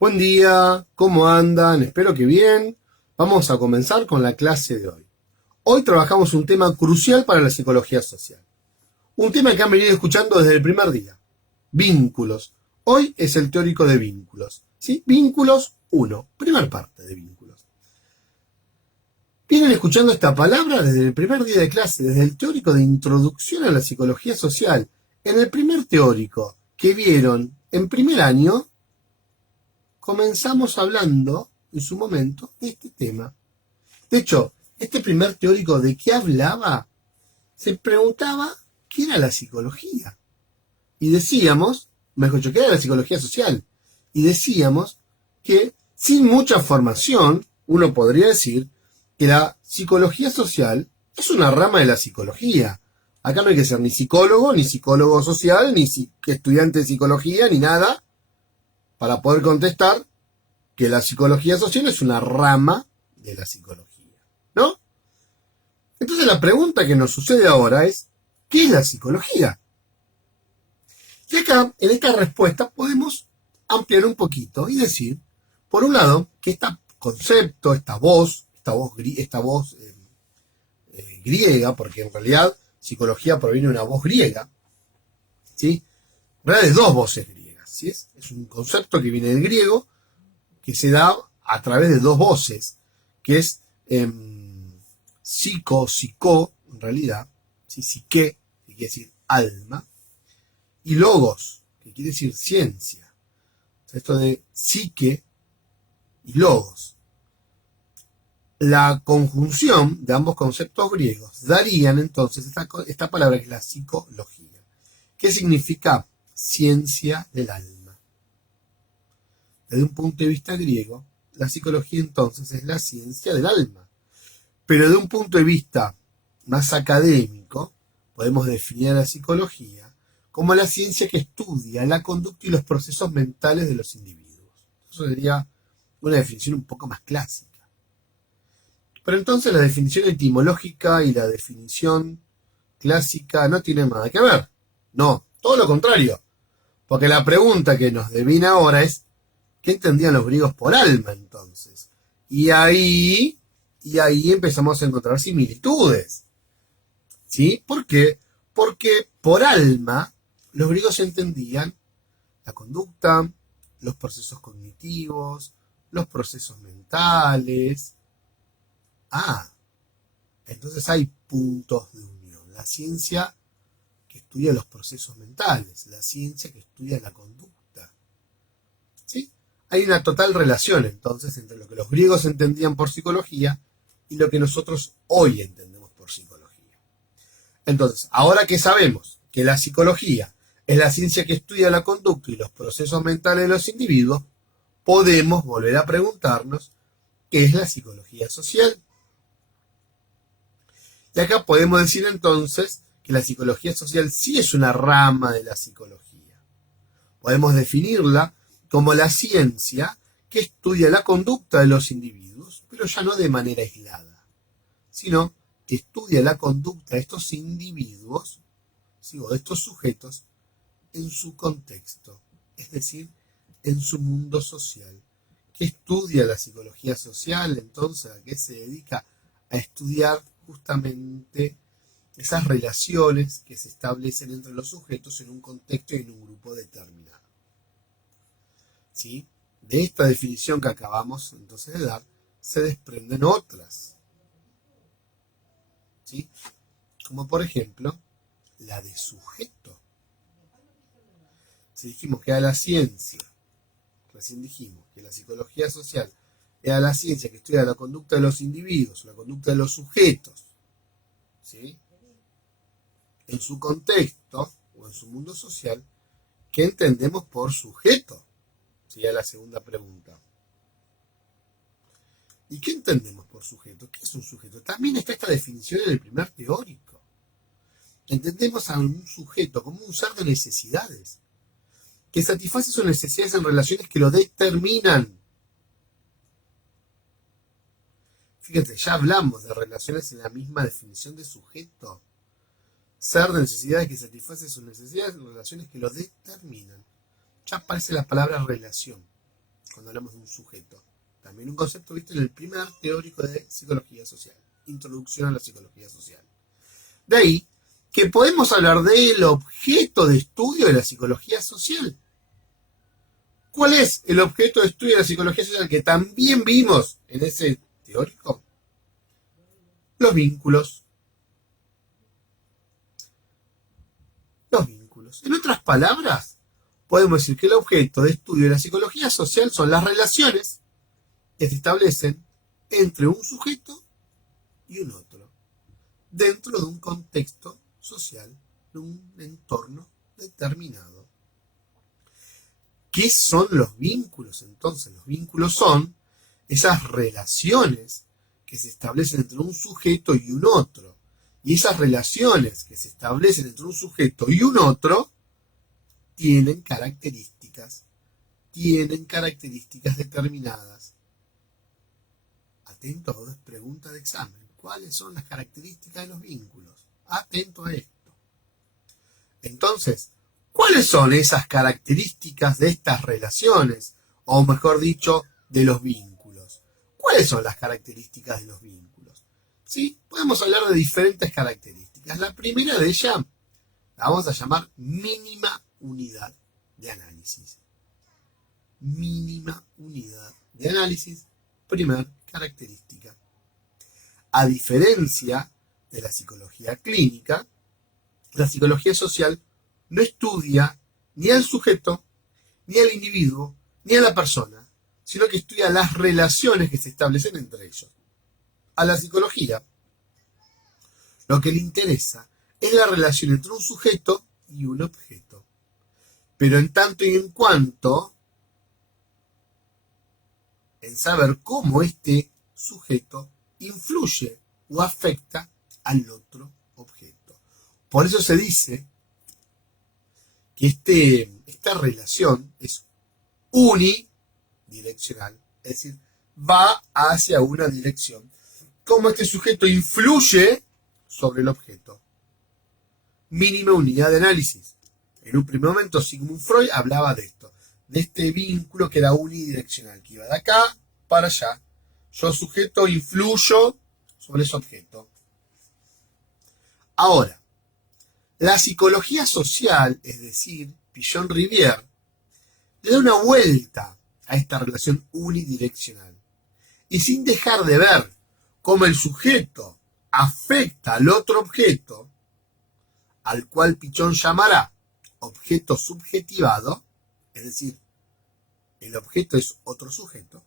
Buen día, ¿cómo andan? Espero que bien. Vamos a comenzar con la clase de hoy. Hoy trabajamos un tema crucial para la psicología social. Un tema que han venido escuchando desde el primer día. Vínculos. Hoy es el teórico de vínculos. ¿Sí? Vínculos 1. Primer parte de vínculos. Vienen escuchando esta palabra desde el primer día de clase, desde el teórico de introducción a la psicología social. En el primer teórico que vieron en primer año, comenzamos hablando en su momento de este tema. De hecho, este primer teórico, ¿de qué hablaba? Se preguntaba qué era la psicología. Y decíamos, mejor dicho, qué era la psicología social. Y decíamos que sin mucha formación, uno podría decir que la psicología social es una rama de la psicología. Acá no hay que ser ni psicólogo social, ni estudiante de psicología, ni nada, para poder contestar que la psicología social es una rama de la psicología, ¿no? Entonces la pregunta que nos sucede ahora es, ¿qué es la psicología? Y acá, en esta respuesta, podemos ampliar un poquito y decir, por un lado, que este concepto, esta voz griega, porque en realidad psicología proviene de una voz griega, ¿sí? En realidad de dos voces griegas, ¿sí? Es un concepto que viene del griego, que se da a través de dos voces, que es psico, en realidad, ¿sí? Psique, que quiere decir alma, y logos, que quiere decir ciencia. O sea, esto de psique y logos. La conjunción de ambos conceptos griegos darían entonces esta palabra que es la psicología, que significa ciencia del alma. Desde un punto de vista griego, la psicología entonces es la ciencia del alma. Pero de un punto de vista más académico, podemos definir a la psicología como la ciencia que estudia la conducta y los procesos mentales de los individuos. Eso sería una definición un poco más clásica. Pero entonces la definición etimológica y la definición clásica no tienen nada que ver. No, todo lo contrario. Porque la pregunta que nos devine ahora es, ¿qué entendían los griegos por alma entonces? Y ahí empezamos a encontrar similitudes. ¿Sí? ¿Por qué? Porque por alma los griegos entendían la conducta, los procesos cognitivos, los procesos mentales. Entonces hay puntos de unión. La ciencia que estudia los procesos mentales, la ciencia que estudia la conducta. ¿Sí? Hay una total relación entonces entre lo que los griegos entendían por psicología y lo que nosotros hoy entendemos por psicología. Entonces, ahora que sabemos que la psicología es la ciencia que estudia la conducta y los procesos mentales de los individuos, podemos volver a preguntarnos qué es la psicología social. Y acá podemos decir entonces que la psicología social sí es una rama de la psicología. Podemos definirla como la ciencia que estudia la conducta de los individuos, pero ya no de manera aislada, sino que estudia la conducta de estos individuos, ¿sí? O de estos sujetos en su contexto, es decir, en su mundo social. ¿Qué estudia la psicología social? Entonces, ¿a qué se dedica? A estudiar justamente esas relaciones que se establecen entre los sujetos en un contexto y en un grupo determinado. ¿Sí? De esta definición que acabamos entonces de dar, se desprenden otras. ¿Sí? Como por ejemplo, la de sujeto. Si dijimos que era la ciencia, recién dijimos que la psicología social era la ciencia que estudia la conducta de los individuos, la conducta de los sujetos, ¿sí? En su contexto o en su mundo social, ¿qué entendemos por sujeto? Sería la segunda pregunta. ¿Y qué entendemos por sujeto? ¿Qué es un sujeto? También está esta definición en el primer teórico. Entendemos a un sujeto como un ser de necesidades, que satisface sus necesidades en relaciones que lo determinan. Fíjate, ya hablamos de relaciones en la misma definición de sujeto. Ser de necesidades que satisface sus necesidades en relaciones que lo determinan. Ya aparece la palabra relación. cuando hablamos de un sujeto. También un concepto visto en el primer teórico de psicología social, Introducción a la psicología social. De ahí que podemos hablar del objeto de estudio de la psicología social. ¿Cuál es el objeto de estudio de la psicología social que también vimos en ese teórico? Los vínculos. Los vínculos. En otras palabras, podemos decir que el objeto de estudio de la psicología social son las relaciones que se establecen entre un sujeto y un otro, dentro de un contexto social, de un entorno determinado. ¿Qué son los vínculos? Entonces, los vínculos son esas relaciones que se establecen entre un sujeto y un otro. Y esas relaciones que se establecen entre un sujeto y un otro tienen características determinadas. Atento, es pregunta de examen. ¿Cuáles son las características de los vínculos? Atento a esto. Entonces, ¿cuáles son esas características de estas relaciones? O mejor dicho, de los vínculos. ¿Cuáles son las características de los vínculos? ¿Sí? Podemos hablar de diferentes características. La primera de ellas la vamos a llamar mínima unidad de análisis. Mínima unidad de análisis, primer característica. A diferencia de la psicología clínica, la psicología social no estudia ni al sujeto, ni al individuo, ni a la persona, sino que estudia las relaciones que se establecen entre ellos. A la psicología, lo que le interesa es la relación entre un sujeto y un objeto. Pero en tanto y en cuanto en saber cómo este sujeto influye o afecta al otro objeto. Por eso se dice que esta relación es unidireccional, es decir, va hacia una dirección. Cómo este sujeto influye sobre el objeto. Mínima unidad de análisis. En un primer momento Sigmund Freud hablaba de esto, de este vínculo que era unidireccional, que iba de acá para allá. Yo sujeto influyo sobre ese objeto. Ahora, la psicología social, es decir, Pichon-Rivière, le da una vuelta a esta relación unidireccional. Y sin dejar de ver cómo el sujeto afecta al otro objeto, al cual Pichon llamará objeto subjetivado, es decir, el objeto es otro sujeto,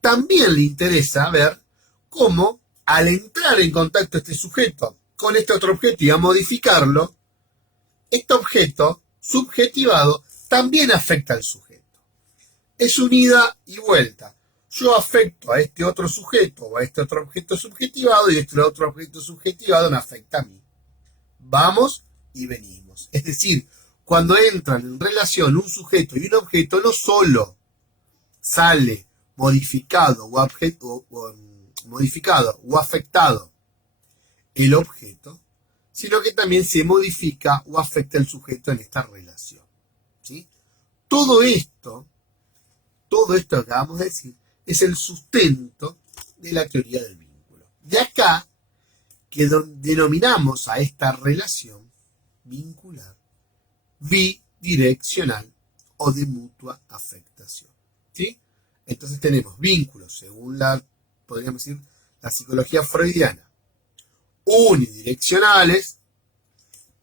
también le interesa ver cómo al entrar en contacto este sujeto con este otro objeto y a modificarlo, este objeto subjetivado también afecta al sujeto. Es un ida y vuelta. Yo afecto a este otro sujeto o a este otro objeto subjetivado y este otro objeto subjetivado me afecta a mí. Vamos y venimos. Es decir, cuando entran en relación un sujeto y un objeto, no solo sale modificado o afectado el objeto, sino que también se modifica o afecta el sujeto en esta relación. ¿Sí? Todo esto que acabamos de decir es el sustento de la teoría del vínculo. De acá que denominamos a esta relación vincular, bidireccional o de mutua afectación. ¿Sí? Entonces tenemos vínculos, según podríamos decir, la psicología freudiana, unidireccionales,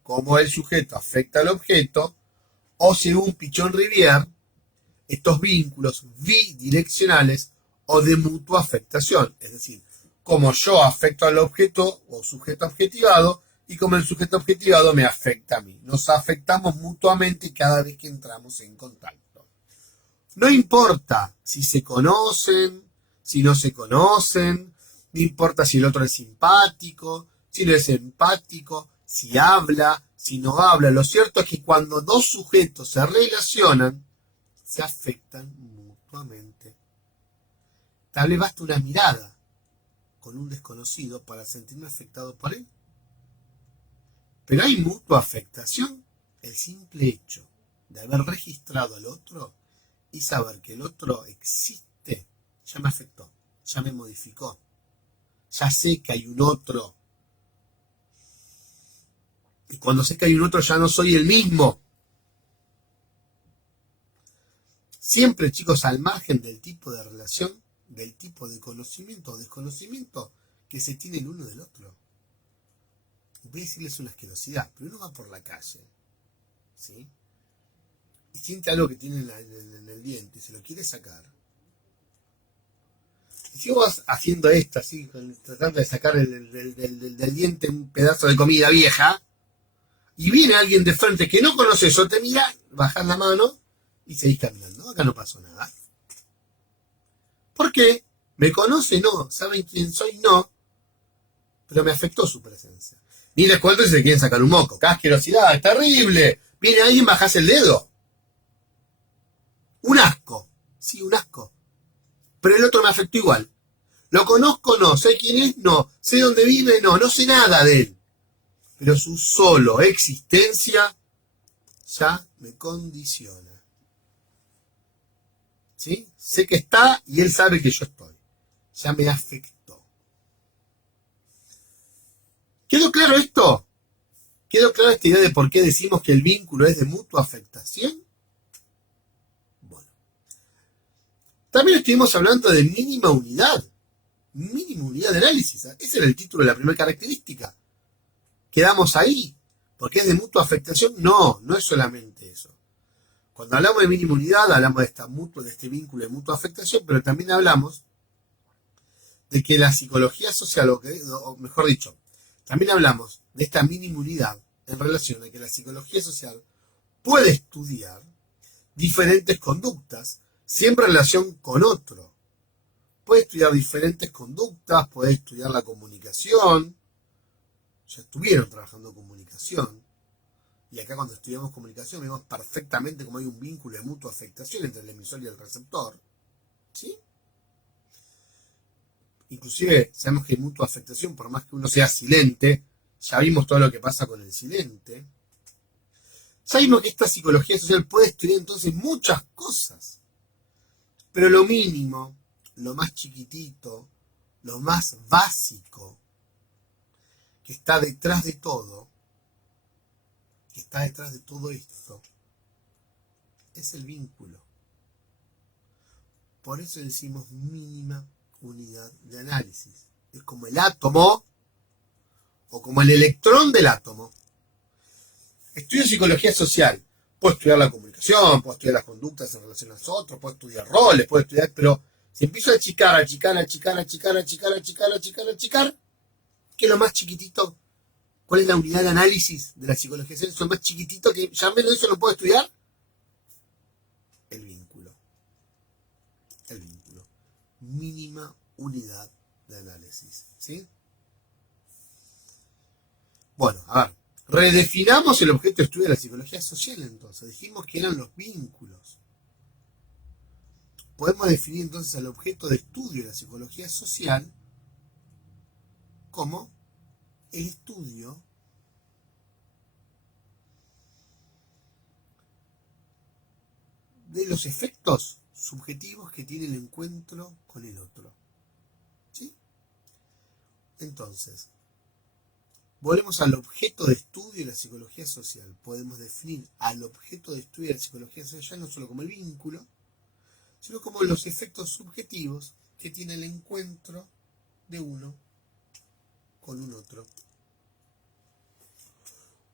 como el sujeto afecta al objeto, o según Pichon-Rivière, estos vínculos bidireccionales o de mutua afectación, es decir, como yo afecto al objeto o sujeto objetivado y como el sujeto objetivado me afecta a mí. Nos afectamos mutuamente cada vez que entramos en contacto. No importa si se conocen, si no se conocen, no importa si el otro es simpático, si no es empático, si habla, si no habla. Lo cierto es que cuando dos sujetos se relacionan, se afectan mutuamente. Tal vez basta una mirada con un desconocido para sentirme afectado por él. Pero hay mutua afectación. El simple hecho de haber registrado al otro y saber que el otro existe, ya me afectó, ya me modificó. Ya sé que hay un otro. Y cuando sé que hay un otro ya no soy el mismo. Siempre, chicos, al margen del tipo de relación, del tipo de conocimiento o desconocimiento que se tiene el uno del otro. Voy a decirles una asquerosidad, pero uno va por la calle, ¿sí? Y siente algo que tiene en el diente y se lo quiere sacar. Y si vos vas haciendo esto, así, tratando de sacar del diente un pedazo de comida vieja, y viene alguien de frente que no conoce eso, te mira, bajás la mano y seguís caminando. Acá no pasó nada. ¿Por qué? ¿Me conoce? No. ¿Saben quién soy? No. Pero me afectó su presencia. Ni les cuento si se quieren sacar un moco. ¡Qué asquerosidad! ¡Es terrible! Viene alguien, bajás el dedo. Un asco. Sí, un asco. Pero el otro me afectó igual. ¿Lo conozco? No. ¿Sé quién es? No. ¿Sé dónde vive? No. No sé nada de él. Pero su solo existencia ya me condiciona. ¿Sí? Sé que está y él sabe que yo estoy. Ya me afectó. ¿Quedó claro esto? ¿Quedó clara esta idea de por qué decimos que el vínculo es de mutua afectación? Bueno. También estuvimos hablando de mínima unidad. Mínima unidad de análisis. Ese era el título de la primera característica. Quedamos ahí. ¿Porque es de mutua afectación? No, no es solamente eso. Cuando hablamos de mínima unidad, hablamos de este vínculo de mutua afectación, pero también hablamos de que la psicología social, o mejor dicho, también hablamos de esta mínima unidad en relación a que la psicología social puede estudiar diferentes conductas, siempre en relación con otro. Puede estudiar diferentes conductas, puede estudiar la comunicación. Ya estuvieron trabajando comunicación. Y acá cuando estudiamos comunicación vemos perfectamente cómo hay un vínculo de mutua afectación entre el emisor y el receptor. ¿Sí? Inclusive sabemos que hay mutua afectación, por más que uno sea silente, ya vimos todo lo que pasa con el silente. Sabemos que esta psicología social puede estudiar entonces muchas cosas, pero lo mínimo, lo más chiquitito, lo más básico, que está detrás de todo esto, es el vínculo. Por eso decimos mínima unidad de análisis. Es como el átomo o como el electrón del átomo. Estudio psicología social. Puedo estudiar la comunicación, puedo estudiar las conductas en relación a nosotros, puedo estudiar roles, puedo estudiar, pero si empiezo a achicar, ¿qué es lo más chiquitito? ¿Cuál es la unidad de análisis de la psicología social? Es lo más chiquitito que ya menos de eso no puedo estudiar. El vínculo. El vínculo. Mínima unidad de análisis. ¿Sí? Bueno, a ver. Redefinamos el objeto de estudio de la psicología social entonces. Dijimos que eran los vínculos. Podemos definir entonces el objeto de estudio de la psicología social como el estudio de los efectos subjetivos que tiene el encuentro con el otro. ¿Sí? Entonces, volvemos al objeto de estudio de la psicología social. Podemos definir al objeto de estudio de la psicología social no solo como el vínculo, sino como los efectos subjetivos que tiene el encuentro de uno con un otro.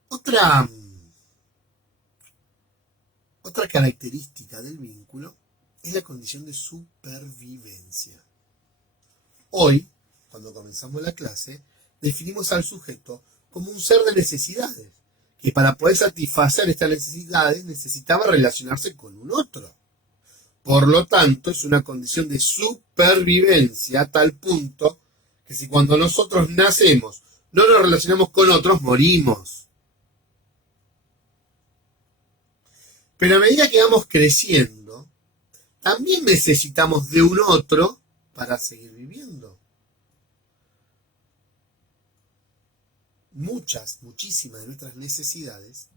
Otra característica del vínculo es la condición de supervivencia. Hoy, cuando comenzamos la clase, definimos al sujeto como un ser de necesidades, que para poder satisfacer estas necesidades necesitaba relacionarse con un otro. Por lo tanto, es una condición de supervivencia a tal punto que si cuando nosotros nacemos no nos relacionamos con otros, morimos. Pero a medida que vamos creciendo, también necesitamos de un otro para seguir viviendo. Muchísimas de nuestras necesidades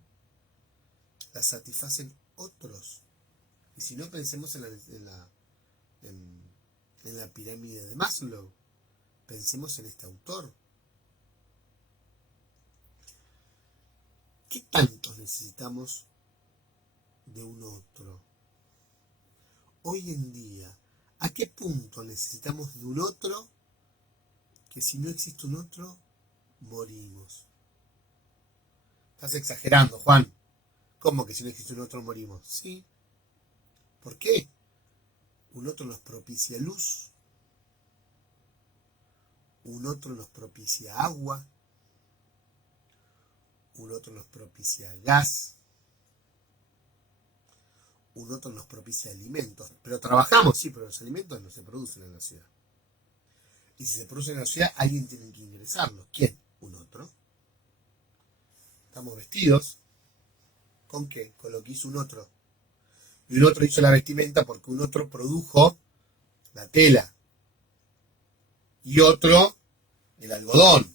las satisfacen otros. Y si no, pensemos en la pirámide de Maslow. Pensemos en este autor. ¿Qué tanto necesitamos de un otro? Hoy en día, ¿a qué punto necesitamos de un otro que si no existe un otro, morimos? Estás exagerando, Juan. ¿Cómo que si no existe un otro, morimos? Sí. ¿Por qué? Un otro nos propicia luz. Un otro nos propicia agua. Un otro nos propicia gas. Un otro nos propicia alimentos. Pero trabajamos, sí, pero los alimentos no se producen en la ciudad. Y si se producen en la ciudad, alguien tiene que ingresarlos. ¿Quién? Un otro. Estamos vestidos. ¿Con qué? Con lo que hizo un otro. Y un otro hizo la vestimenta porque un otro produjo la tela. Y otro el algodón.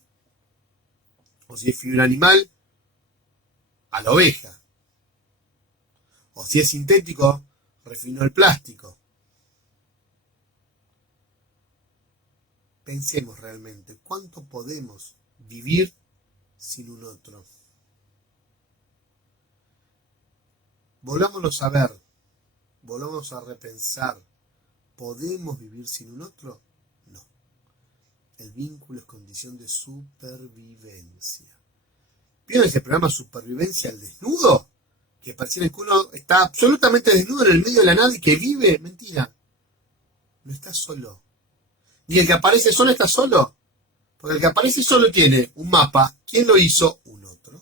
O si es fibra animal, a la oveja. O si es sintético, refinó el plástico. Pensemos realmente, ¿cuánto podemos vivir sin un otro? Volvámonos a ver, volvámonos a repensar. ¿Podemos vivir sin un otro? No. El vínculo es condición de supervivencia. ¿Vieron ese programa Supervivencia al Desnudo? Que pareciera que uno está absolutamente desnudo en el medio de la nada y que vive. Mentira. No está solo. Ni el que aparece solo está solo. Porque el que aparece solo tiene un mapa. ¿Quién lo hizo? Un otro.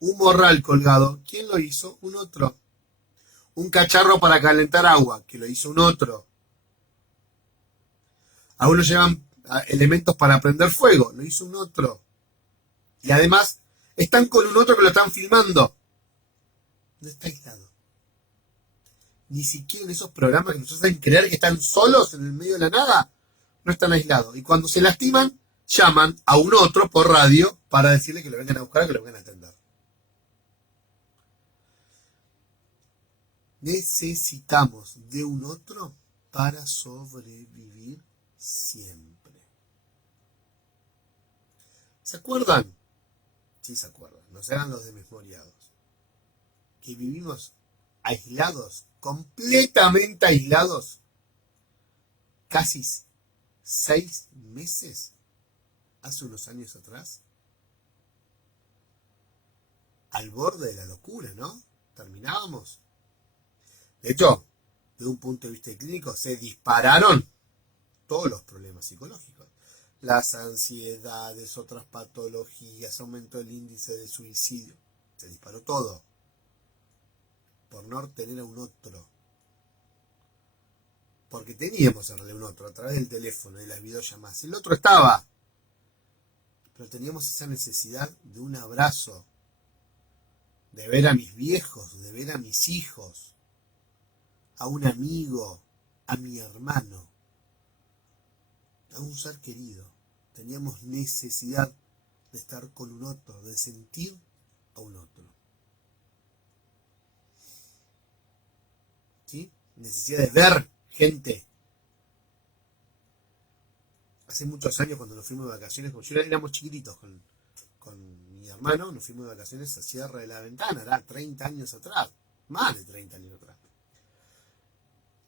Un morral colgado. ¿Quién lo hizo? Un otro. Un cacharro para calentar agua. Que lo hizo un otro. Algunos llevan elementos para prender fuego. Lo hizo un otro. Y además están con un otro que lo están filmando. No está aislado. Ni siquiera en esos programas que nos hacen creer que están solos en el medio de la nada, no están aislados. Y cuando se lastiman, llaman a un otro por radio para decirle que lo vengan a buscar o que lo vengan a atender. Necesitamos de un otro para sobrevivir siempre. ¿Se acuerdan? Sí, se acuerdan. No serán los desmemoriados. Que vivimos aislados, completamente aislados, casi 6 meses, hace unos años atrás, al borde de la locura, ¿no? Terminábamos. De hecho, desde un punto de vista clínico, se dispararon todos los problemas psicológicos. Las ansiedades, otras patologías, aumentó el índice de suicidio. Se disparó todo. Por no tener a un otro. Porque teníamos en realidad un otro, a través del teléfono, de las videollamadas. El otro estaba. Pero teníamos esa necesidad de un abrazo. De ver a mis viejos, de ver a mis hijos. A un amigo, a mi hermano. A un ser querido. Teníamos necesidad de estar con un otro, de sentir a un otro. ¿Sí? Necesidad de ver gente. Hace muchos años cuando nos fuimos de vacaciones, como yo éramos chiquititos con mi hermano, nos fuimos de vacaciones a Sierra de la Ventana, era 30 años atrás, más de 30 años atrás.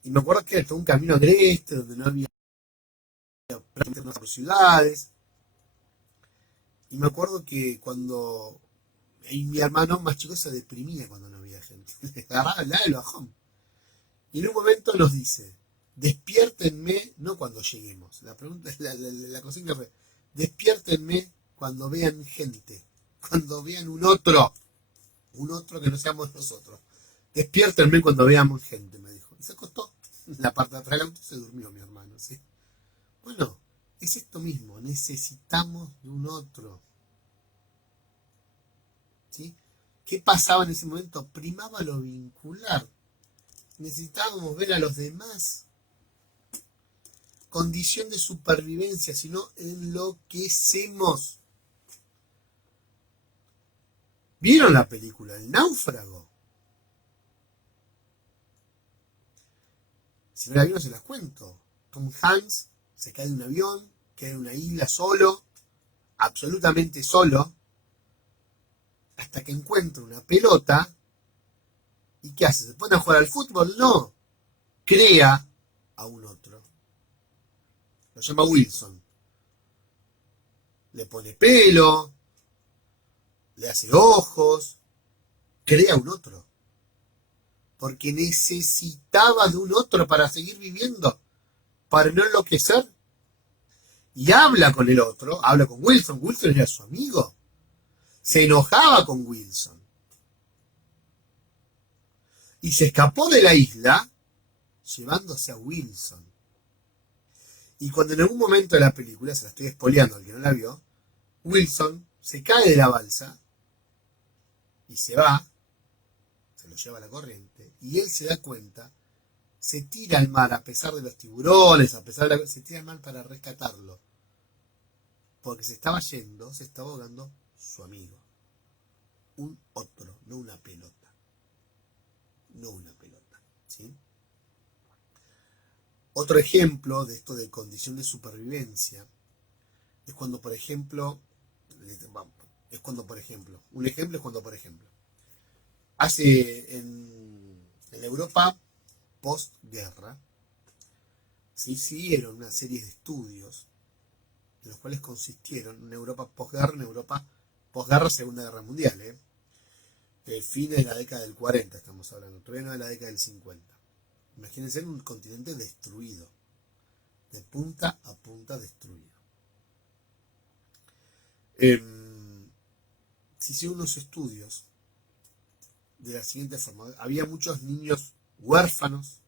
Y me acuerdo que era todo un camino agreste, donde no había prácticamente ciudades. Y me acuerdo que cuando mi hermano más chico se deprimía cuando no había gente. Agarraba el bajón. Y en un momento nos dice, despiértenme, no cuando lleguemos. La pregunta es la consigna fue, despiértenme cuando vean gente, cuando vean un otro que no seamos nosotros. Despiértenme cuando veamos gente, me dijo. Y se acostó en la parte de atrás del auto y se durmió mi hermano, ¿sí? Bueno, es esto mismo, necesitamos de un otro. ¿Sí? ¿Qué pasaba en ese momento? Primaba lo vincular. Necesitábamos ver a los demás. Condición de supervivencia, si no enloquecemos. ¿Vieron la película El Náufrago? Si no la vieron, se las cuento. Tom Hanks se cae de un avión, queda en una isla solo, absolutamente solo, hasta que encuentra una pelota. ¿Y qué hace? ¿Se pone a jugar al fútbol? No. Crea a un otro. Lo llama Wilson. Le pone pelo, le hace ojos, crea un otro. Porque necesitaba de un otro para seguir viviendo, para no enloquecer. Y habla con el otro, habla con Wilson. Wilson era su amigo. Se enojaba con Wilson. Y se escapó de la isla llevándose a Wilson. Y cuando en algún momento de la película, se la estoy spoileando al que no la vio, Wilson se cae de la balsa y se va, se lo lleva a la corriente, y él se da cuenta, se tira al mar a pesar de los tiburones, a pesar de se tira al mar para rescatarlo. Porque se estaba yendo, se estaba ahogando su amigo. Un otro, no una pelota. No una pelota, ¿sí? Otro ejemplo de esto de condición de supervivencia es cuando, por ejemplo, hace en Europa postguerra, se hicieron una serie de estudios en los cuales consistieron en Europa posguerra, Segunda Guerra Mundial, fines de la década del 40 estamos hablando, todavía no de la década del 50. Imagínense un continente destruido, de punta a punta destruido. Se hicieron unos estudios de la siguiente forma. Había muchos niños huérfanos,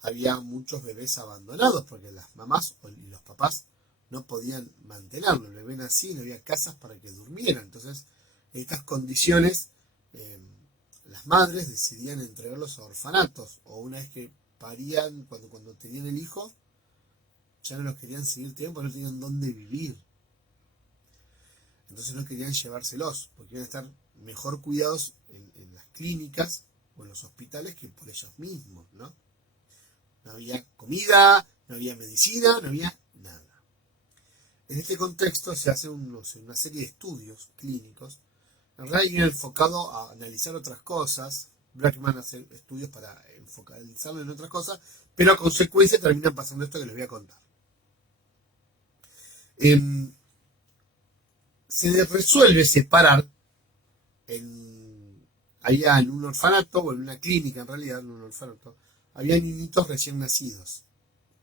había muchos bebés abandonados, porque las mamás y los papás no podían mantenerlo. El bebé nacía y no había casas para que durmieran. Entonces, en estas condiciones, las madres decidían entregarlos a orfanatos, o una vez que parían, cuando tenían el hijo, ya no los querían seguir teniendo porque no tenían dónde vivir. Entonces no querían llevárselos, porque iban a estar mejor cuidados en las clínicas o en los hospitales que por ellos mismos, ¿no? No había comida, no había medicina, no había nada. En este contexto se hace una serie de estudios clínicos. En realidad viene enfocado a analizar otras cosas. Brackman hace estudios para focalizarlo en otras cosas, pero a consecuencia terminan pasando esto que les voy a contar. Se resuelve separar allá en un orfanato, o en una clínica en realidad, en un orfanato, había niñitos recién nacidos,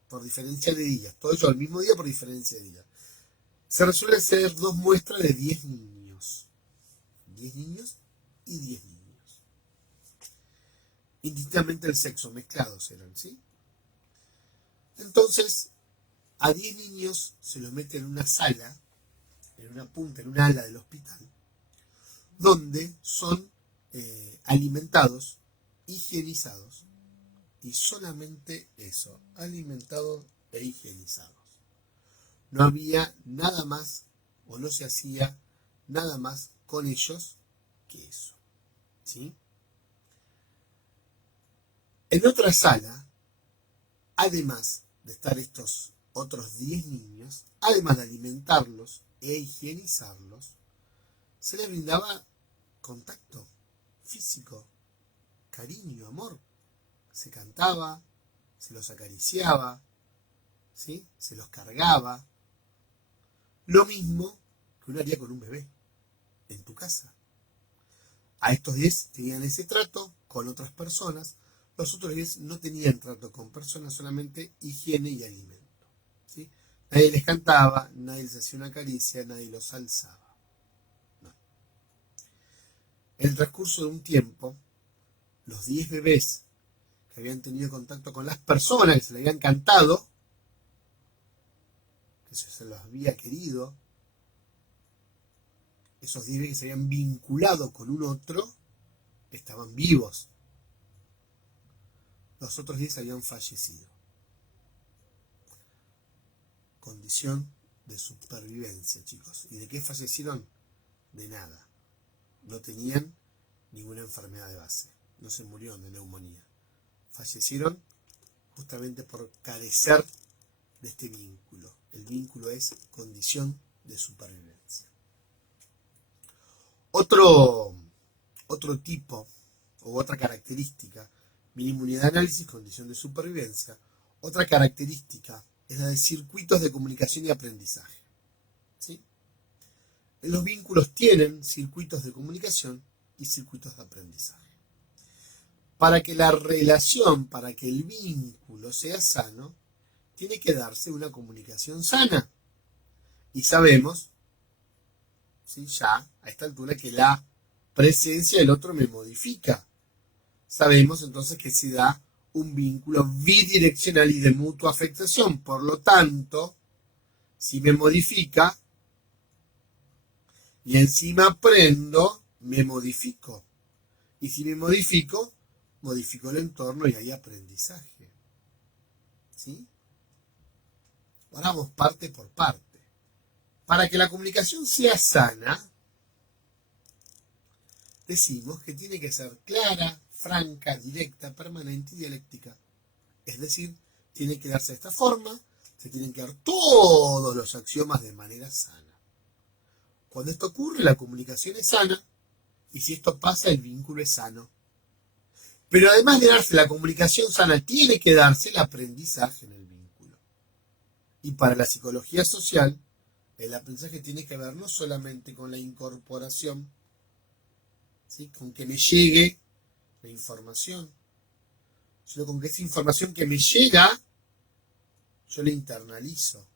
por diferencia de días, todo eso al mismo día por diferencia de días. Se resuelve hacer 2 muestras de 10 niños. 10 niños y 10 niños. Indistintamente el sexo, mezclados eran, ¿sí? Entonces, a 10 niños se los mete en una sala, en una punta, en una ala del hospital, donde son alimentados, higienizados, y solamente eso, alimentados e higienizados. No había nada más, o no se hacía nada más con ellos que eso, ¿sí? En otra sala, además de estar estos otros 10 niños, además de alimentarlos e higienizarlos, se les brindaba contacto físico, cariño, amor. Se cantaba, se los acariciaba, ¿sí? Se los cargaba. Lo mismo que uno haría con un bebé en tu casa. A estos 10 tenían ese trato con otras personas. Los otros 10 no tenían trato con personas, solamente higiene y alimento, ¿sí? Nadie les cantaba, nadie les hacía una caricia, nadie los alzaba. No. En el transcurso de un tiempo, los 10 bebés que habían tenido contacto con las personas que se les habían cantado, que se los había querido, esos 10 bebés que se habían vinculado con un otro, estaban vivos. Los otros 10 habían fallecido. Condición de supervivencia, chicos. ¿Y de qué fallecieron? De nada. No tenían ninguna enfermedad de base. No se murieron de neumonía. Fallecieron justamente por carecer de este vínculo. El vínculo es condición de supervivencia. Otro tipo o otra característica, mínima unidad de análisis, condición de supervivencia. Otra característica es la de circuitos de comunicación y aprendizaje. ¿Sí? Los vínculos tienen circuitos de comunicación y circuitos de aprendizaje. Para que la relación, para que el vínculo sea sano, tiene que darse una comunicación sana. Y sabemos, ¿sí?, ya a esta altura, que la presencia del otro me modifica. Sabemos entonces que se da un vínculo bidireccional y de mutua afectación. Por lo tanto, si me modifica y encima aprendo, me modifico. Y si me modifico, modifico el entorno y hay aprendizaje. ¿Sí? Ahora vamos parte por parte. Para que la comunicación sea sana, decimos que tiene que ser clara, franca, directa, permanente y dialéctica. Es decir, tiene que darse de esta forma, se tienen que dar todos los axiomas de manera sana. Cuando esto ocurre, la comunicación es sana, y si esto pasa, el vínculo es sano. Pero además de darse la comunicación sana, tiene que darse el aprendizaje en el vínculo. Y para la psicología social, el aprendizaje tiene que ver no solamente con la incorporación, ¿sí?, con que me llegue la información, sino con que esa información que me llega, yo la internalizo.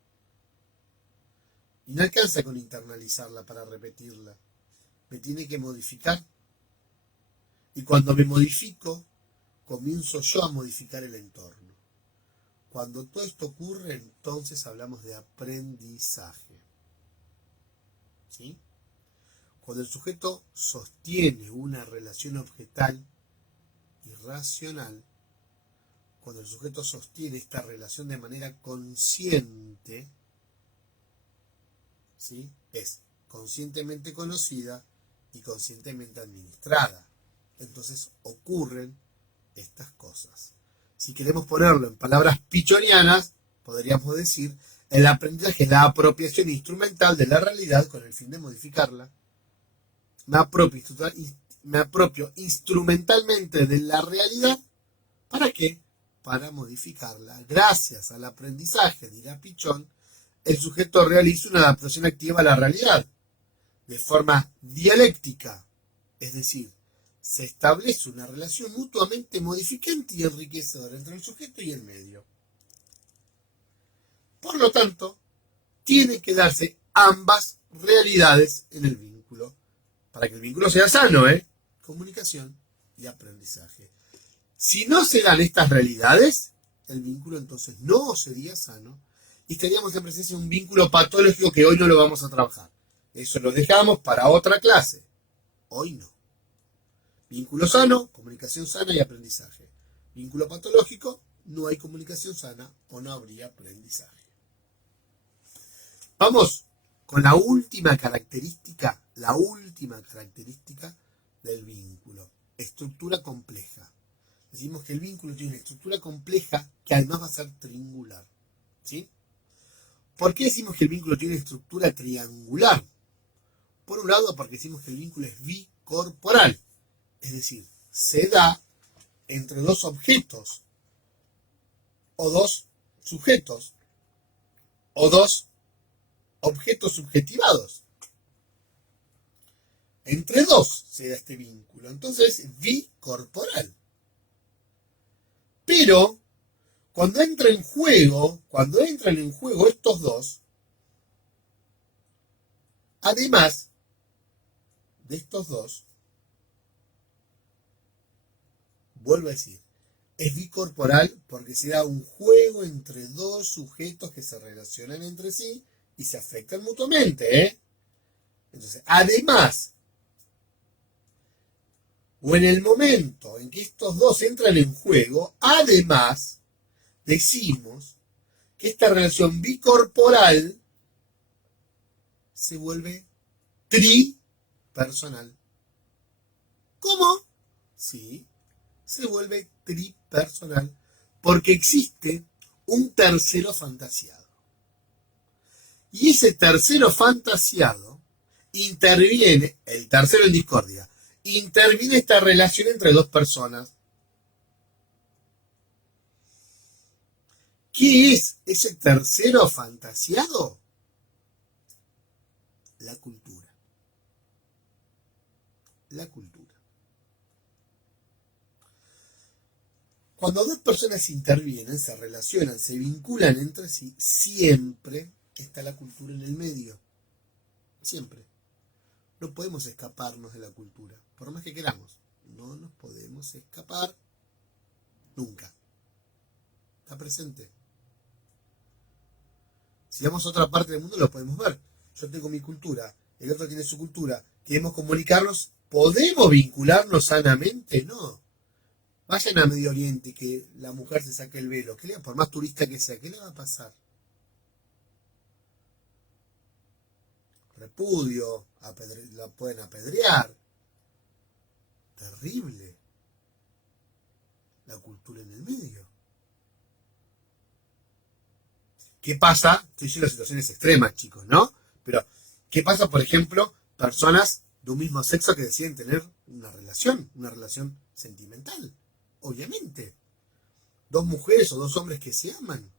Y no alcanza con internalizarla para repetirla. Me tiene que modificar. Y cuando me modifico, comienzo yo a modificar el entorno. Cuando todo esto ocurre, entonces hablamos de aprendizaje. ¿Sí? Cuando el sujeto sostiene una relación objetal y racional, cuando el sujeto sostiene esta relación de manera consciente, ¿sí?, es conscientemente conocida y conscientemente administrada. Entonces ocurren estas cosas. Si queremos ponerlo en palabras pichonianas, podríamos decir: el aprendizaje es la apropiación instrumental de la realidad con el fin de modificarla. Me apropio instrumentalmente de la realidad. ¿Para qué? Para modificarla. Gracias al aprendizaje, dirá Pichón, el sujeto realiza una adaptación activa a la realidad, de forma dialéctica, es decir, se establece una relación mutuamente modificante y enriquecedora entre el sujeto y el medio. Por lo tanto, tiene que darse ambas realidades en el vínculo, para que el vínculo sea sano, comunicación y aprendizaje. Si no se dan estas realidades, el vínculo entonces no sería sano y estaríamos en presencia de un vínculo patológico que hoy no lo vamos a trabajar. Eso lo dejamos para otra clase. Hoy no. Vínculo sano, comunicación sana y aprendizaje. Vínculo patológico, no hay comunicación sana o no habría aprendizaje. Vamos con la última característica del vínculo. Estructura compleja. Decimos que el vínculo tiene una estructura compleja que además va a ser triangular. ¿Sí? ¿Por qué decimos que el vínculo tiene una estructura triangular? Por un lado, porque decimos que el vínculo es bicorporal. Es decir, se da entre dos objetos, o dos sujetos, o dos objetos subjetivados. Entre dos se da este vínculo. Entonces es bicorporal. Pero cuando entran en juego estos dos, además de estos dos, vuelvo a decir, es bicorporal porque se da un juego entre dos sujetos que se relacionan entre sí y se afectan mutuamente, Entonces, además, o en el momento en que estos dos entran en juego, además, decimos que esta relación bicorporal se vuelve tripersonal. ¿Cómo? Sí, se vuelve tripersonal Porque existe un tercero fantasiado. Y ese tercero fantasiado interviene, el tercero en discordia, interviene esta relación entre dos personas. ¿Qué es ese tercero fantasiado? La cultura. La cultura. Cuando dos personas intervienen, se relacionan, se vinculan entre sí, siempre está la cultura en el medio. Siempre. No podemos escaparnos de la cultura, por más que queramos. No nos podemos escapar nunca. Está presente. Si vamos a otra parte del mundo lo podemos ver. Yo tengo mi cultura, el otro tiene su cultura. Queremos comunicarnos, ¿podemos vincularnos sanamente? No. Vayan a Medio Oriente que la mujer se saque el velo. Por más turista que sea, ¿qué le va a pasar? Repudio, la pueden apedrear. Terrible. La cultura en el medio. ¿Qué pasa? Estoy diciendo situaciones extremas, chicos, ¿no? Pero, ¿qué pasa, por ejemplo, personas de un mismo sexo que deciden tener una relación sentimental? Obviamente. Dos mujeres o dos hombres que se aman.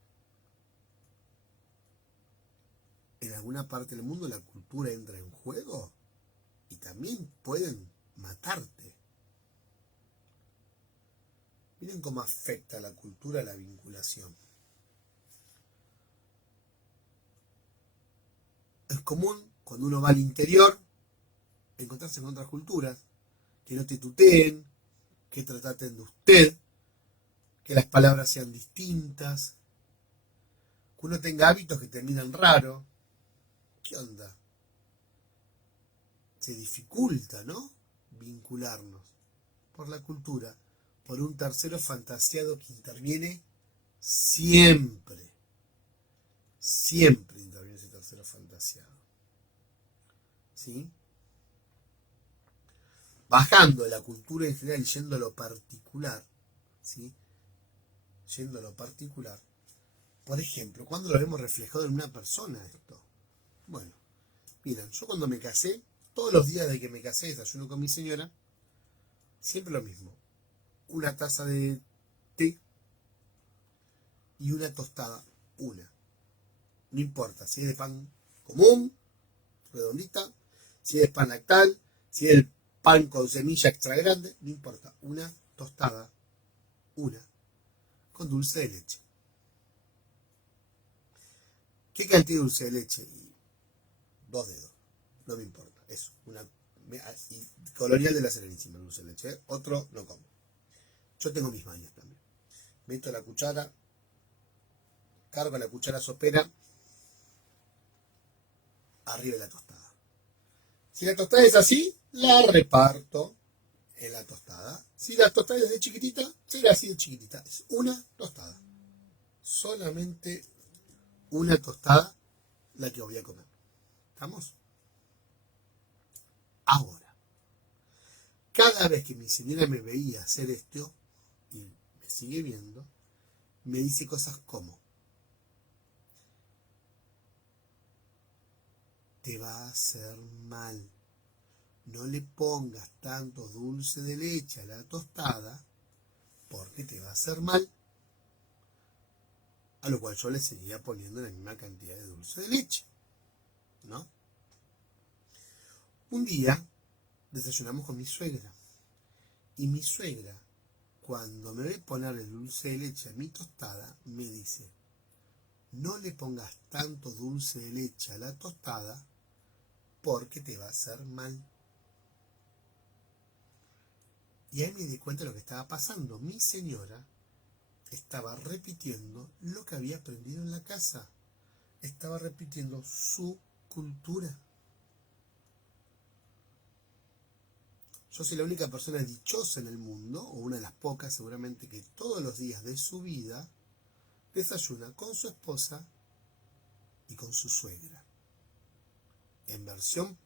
En alguna parte del mundo la cultura entra en juego y también pueden matarte. Miren cómo afecta la cultura a la vinculación. Es común cuando uno va al interior encontrarse con otras culturas que no te tuteen, que traten de usted, que las palabras sean distintas, que uno tenga hábitos que terminan raro. ¿Qué onda? Se dificulta, ¿no? Vincularnos por la cultura, por un tercero fantasiado que interviene siempre. Siempre interviene ese tercero fantasiado. ¿Sí? Bajando de la cultura en general y yendo a lo particular, ¿sí? Yendo a lo particular. Por ejemplo, ¿cuándo lo vemos reflejado en una persona esto? Bueno, miren, yo cuando me casé, todos los días de que me casé, desayuno con mi señora, siempre lo mismo. Una taza de té y una tostada, una. No importa si es de pan común, redondita, si es pan lactal, si es el pan con semilla extra grande, no importa. Una tostada, una, con dulce de leche. ¿Qué cantidad de dulce de leche? 2 dedos, no me importa, eso. Y colonial de la Serenísima, el dulce de leche. Otro no como. Yo tengo mis mañas también. Meto la cuchara, cargo la cuchara sopera arriba de la tostada. Si la tostada es así, la reparto en la tostada. Si la tostada es de chiquitita, será así de chiquitita. Es una tostada. Solamente una tostada la que voy a comer. ¿Estamos? Ahora, cada vez que mi señora me veía hacer esto, y me sigue viendo, me dice cosas como: te va a hacer mal. No le pongas tanto dulce de leche a la tostada porque te va a hacer mal. A lo cual yo le seguía poniendo la misma cantidad de dulce de leche, ¿no? Un día desayunamos con mi suegra. Y mi suegra, cuando me ve poner el dulce de leche a mi tostada, me dice: no le pongas tanto dulce de leche a la tostada porque te va a hacer mal. Y ahí me di cuenta de lo que estaba pasando. Mi señora estaba repitiendo lo que había aprendido en la casa. Estaba repitiendo su cultura. Yo soy la única persona dichosa en el mundo, o una de las pocas seguramente, que todos los días de su vida desayuna con su esposa y con su suegra. En versión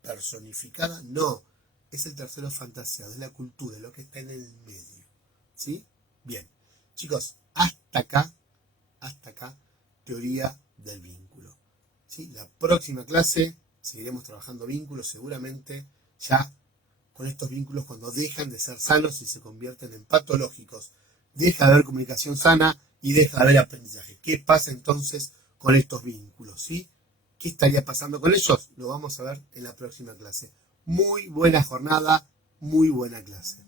personificada, no. Es el tercero fantasiado, es la cultura, es lo que está en el medio. ¿Sí? Bien. Chicos, hasta acá, teoría del vínculo. ¿Sí? La próxima clase seguiremos trabajando vínculos, seguramente ya con estos vínculos cuando dejan de ser sanos y se convierten en patológicos. Deja de haber comunicación sana y deja de haber aprendizaje. ¿Qué pasa entonces con estos vínculos? ¿Sí? ¿Qué estaría pasando con ellos? Lo vamos a ver en la próxima clase. Muy buena jornada, muy buena clase.